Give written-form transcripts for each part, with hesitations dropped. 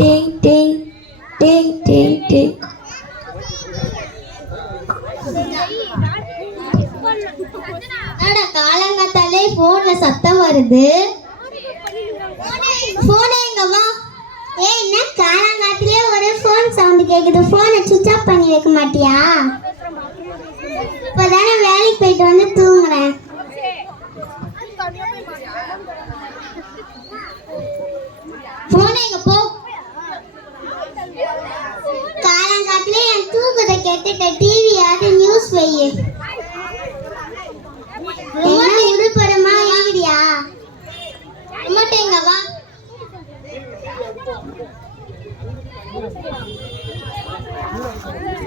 டிங் டிங் டிங் டிங் டிங். காலங்காத்தாலே போன்ல சத்தம் வருது. போனே எங்க வா. என்ன காலங்காத்திலே ஒரு போன் சவுண்ட் கேக்குது. போனை சுவிட்ச் ஆஃப் பண்ணி வைக்க மாட்டியா? இப்பதானே வேலைக்கு போயிட்டு வந்து தூங்குறேன். போனே எங்க போ. காலங்காத்திலே என் தூக்கத்தை கேட்டுட்ட. டிவியாவது நியூஸ் வையே. உடுப்படமா ஏறியா? ரிமோட் எங்க வா.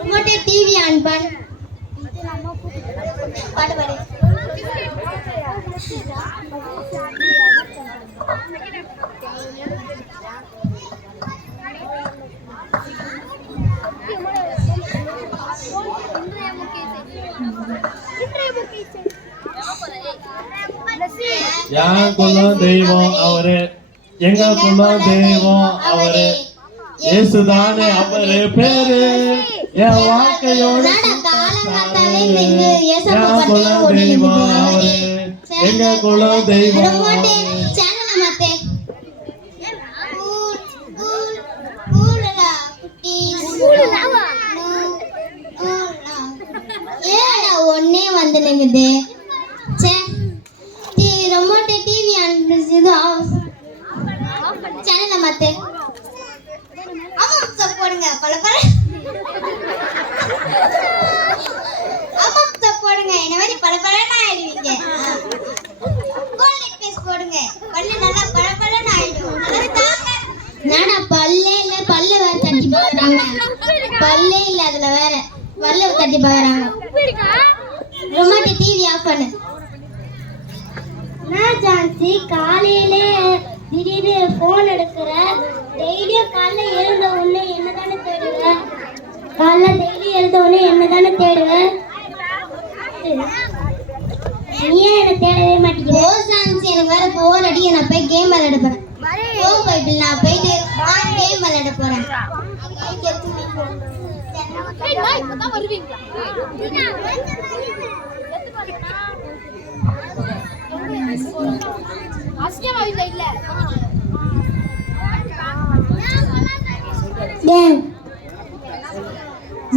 ரிமோட் டிவி ஆன் பண்ணு. பாடு பாடு. என் குலம் தெய்வம் அவரு, எங்க குலம் தெய்வம் அவரு, இயேசுதானே அவரு பேரு. என் வாழ்க்கையோட என் குலம் தெய்வம் அவரு, எங்க குலம் தெய்வம் அவரு. ஒன்னே வந்து நிக்குது. ரிமோட் டிவி ஆன் சேனலை மாத்து. ஆமா போடுங்க. பல பல ஆமா போடுங்க. என்ன மாதிரி பல பலன்னு ஆயிடுவீங்க. கோல்ட் பேஸ்ட் போடுங்க. பல்லு நல்லா பல பலன்னு ஆயிடும். நானா பல்லே இல்ல. பல்ல வேற தட்டி பாக்குறாங்க. பல்லே இல்ல அதுல வேற பல்ல தட்டி பாக்குறாங்க. ரிமோட் டிவி ஆஃப் பண்ணு. நான் ஜான்சி காலையில திடீர்னு போன் எடுக்கிற. டெய்லியும் காலைல எழுந்த உடனே என்னதானே தேடுவேன். காலைல டெய்லி எழுந்த உடனே என்னதானே தேடுவேன். நீ ஏன் என்ன தேடவே மாட்டேங்கிற? ஓ ஜான்சி எனக்கு வேற போர் அடி. நான் போய் கேம் விளையாட போறேன். ஓ பைபிள் நான் போயிட்டு கேம் விளையாட போறேன்.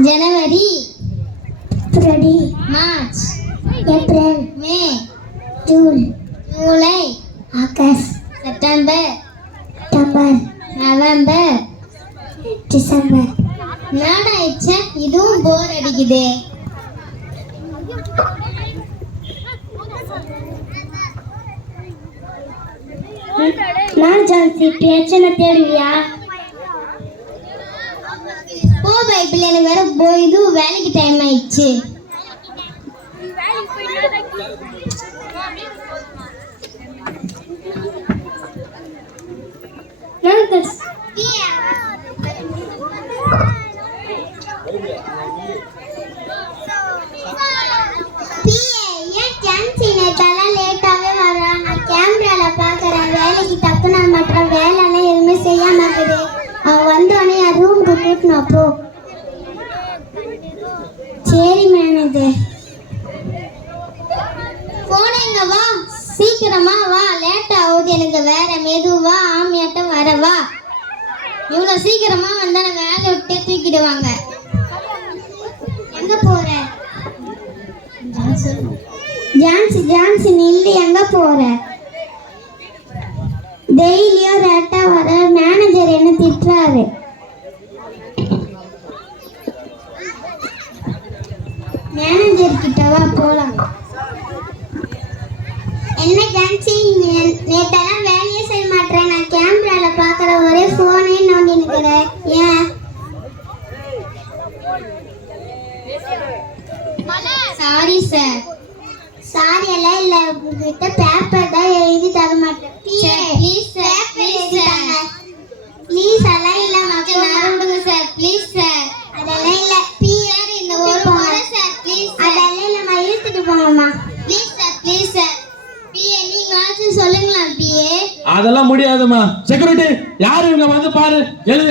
जनवरी, फरवरी, मार्च, अप्रैल, मई, जून, जुलाई, अगस्त, सितंबर, अक्टूबर, नवंबर, டிசம்பர். நாடாயிடுச்சே. இதுவும் போர் அடிக்குது. நான் ஜான்சி பிரச்சனை தேடுவியா? போ பைபிள். எனக்கு வேற இது வேலைக்கு டைம் ஆயிடுச்சு. லேட்டாவே வரா. நான் கேமரால பாக்குறேன். வேலைக்கு தப்புனா மாட்டேன். வேலைலாம் எதுவுமே செய்ய மாட்டேது. அவன் வந்தோடனே என் ரூமுக்கு கூட்டினா போ. சரி மேனேஜர். போனேங்க வா. சீக்கிரமா வா. லேட் ஆகுது எனக்கு. வேற மெதுவா ஆமியாட்டம் வரவா. இவ்வளவு சீக்கிரமா வந்தா நான் வேலை விட்டே தூக்கிடுவாங்க. எங்க போற? ஜான்சி ஜான்சி நில்லு. எங்க போற? டெய்லியும் லேட்டா வர. மேனேஜர் என்ன திட்டுறாரு. மேனேஜர் கிட்ட வா போலாம். என்ன ஜான்சி நேத்தெல்லாம் வேலையே செய்ய மாட்டேன். நான் கேமரால பாக்குற ஒரே போனே நோண்டி நிக்கிறேன். ஏன்? Sorry sir. சாரி எல்லாம் இல்ல. உங்ககிட்ட பேப்பர் தான் எழுதி தர மாட்டேன். Please sir. Please sir. Please எல்லாம் இல்ல. மக்கள் விடுங்க சார். Please sir. அதெல்லாம் இல்ல. பிஆர் இந்த ஒரு போங்க சார். ப்ளீஸ் அதெல்லாம் இல்ல. இழுத்துட்டு போங்கம்மா. Please sir. Please sir. பிஏ நீங்க ஆச்சு சொல்லுங்களா? பிஏ அதெல்லாம் முடியாதுமா. போனா செக்யூரிட்டி யாரு இவங்க வந்து பாரு எழுது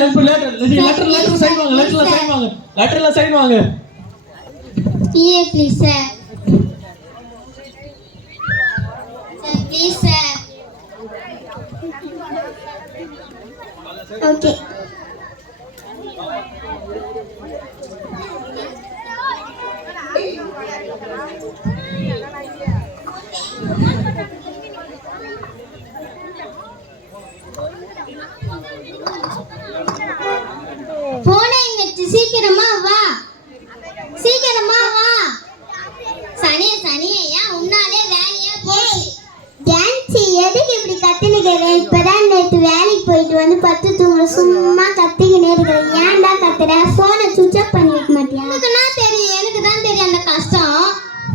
லெட்டர் சைன் வாங்க லெட்டர்ல சைன் வாங்க PA please sir. Sir please sir. Okay. போனே இங்க சீக்கிரமா வா சனியே ஏன் உன்னாலே வேலையா போய் டான்ஸ் எதுக்கு இப்படி கத்தினுக்கிறேன் இப்பதான் நேற்று வேலைக்கு போயிட்டு வந்து பத்து தூங்க சும்மா கத்திக்கினே இருக்கிறேன் ஏன்டா கத்துற போனை சுவிட்ச் ஆஃப் பண்ணி வைக்க மாட்டியா எனக்கு தான் தெரியும் அந்த கஷ்டம்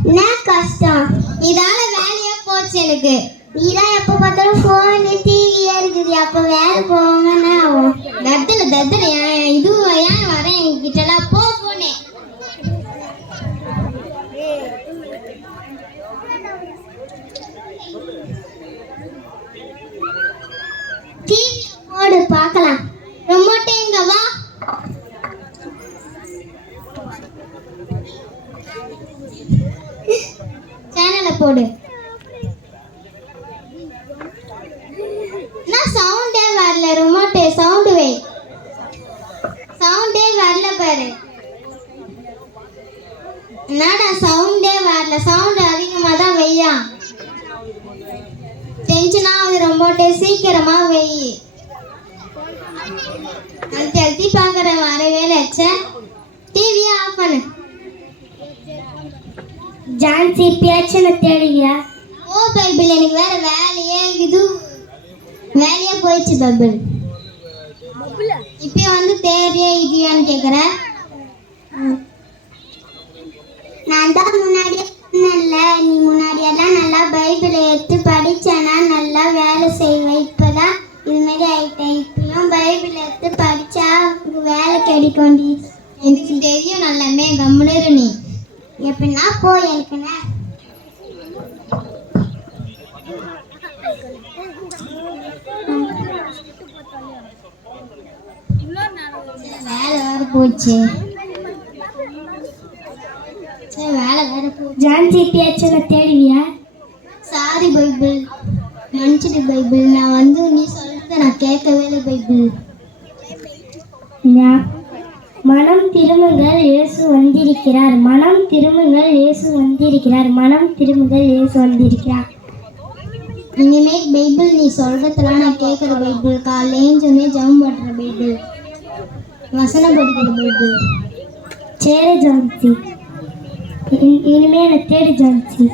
என்ன கஷ்டம் இதால வேலையா போச்சு எனக்கு நீதான் எப்ப பார்த்தாலும் போனு டிவியா இருக்குது அப்ப வேலை போங்கன்னா தத்துல இது ஏன் வரேன் என்கிட்ட எல்லாம் போனே டிவி போடு பார்க்கலாம் ரிமோட் எங்க வா சேனலை போடு நான் சவுண்டே வரல ரிமோட் சவுண்ட் வை சவுண்டே வரல பாரு என்னடா சவுண்டே வரல சவுண்ட் அதிகமா தான் வையா டென்ஷனா ஆகுது ரொம்ப சீக்கிரமா வெயி அழுத்தி பாக்குறேன் வரவே லட்ச டிவியை ஆஃப் பண்ணு ஜான்சி பேச்சனை தேடுவியா ஓ பைபிள் எனக்கு வேற வேலையே போயிடுச்சு பைபிள் இப்போ வந்து தேவையே இதுயான்னு கேக்குற நான் தான் முன்னாடியே சொன்னேன்ல நீ முன்னாடியெல்லாம் நல்லா பைபிளை எடுத்து படிச்சேன்னா நல்லா வேலை செய்வேன் இப்பதான் இது மாதிரி ஆயிட்டேன் இப்பயும் பைபிள் எடுத்து படிச்சா வேலை கிடைக்கும் எனக்கு தெரியும் நல்லாமே கம்முனு நீ எப்படின்னா போ எனக்குன்னா வேலை வேற போச்சு வேலை வேற போச்சு ஜான்சி பேச்சனை தேடுவியா சாரி பைபிள் மன்னிச்சிடு பைபிள் நான் வந்து நீ சொல்றத நான் கேட்கவே இல்லை பைபிள் மனம் திரும்புங்கள் இயேசு வந்திருக்கிறார் மனம் திரும்புங்கள் இயேசு வந்திருக்கிறார் இனிமேல் பைபிள் நீ சொல்றதெல்லாம் நான் கேட்குற பைபிள் காலையும் சொன்னே ஜெபம் பண்ற பைபிள் வசனம் படிக்கிற பைபிள் சரி ஜான்சி இனிமே எனக்கு தேடு ஜான்சி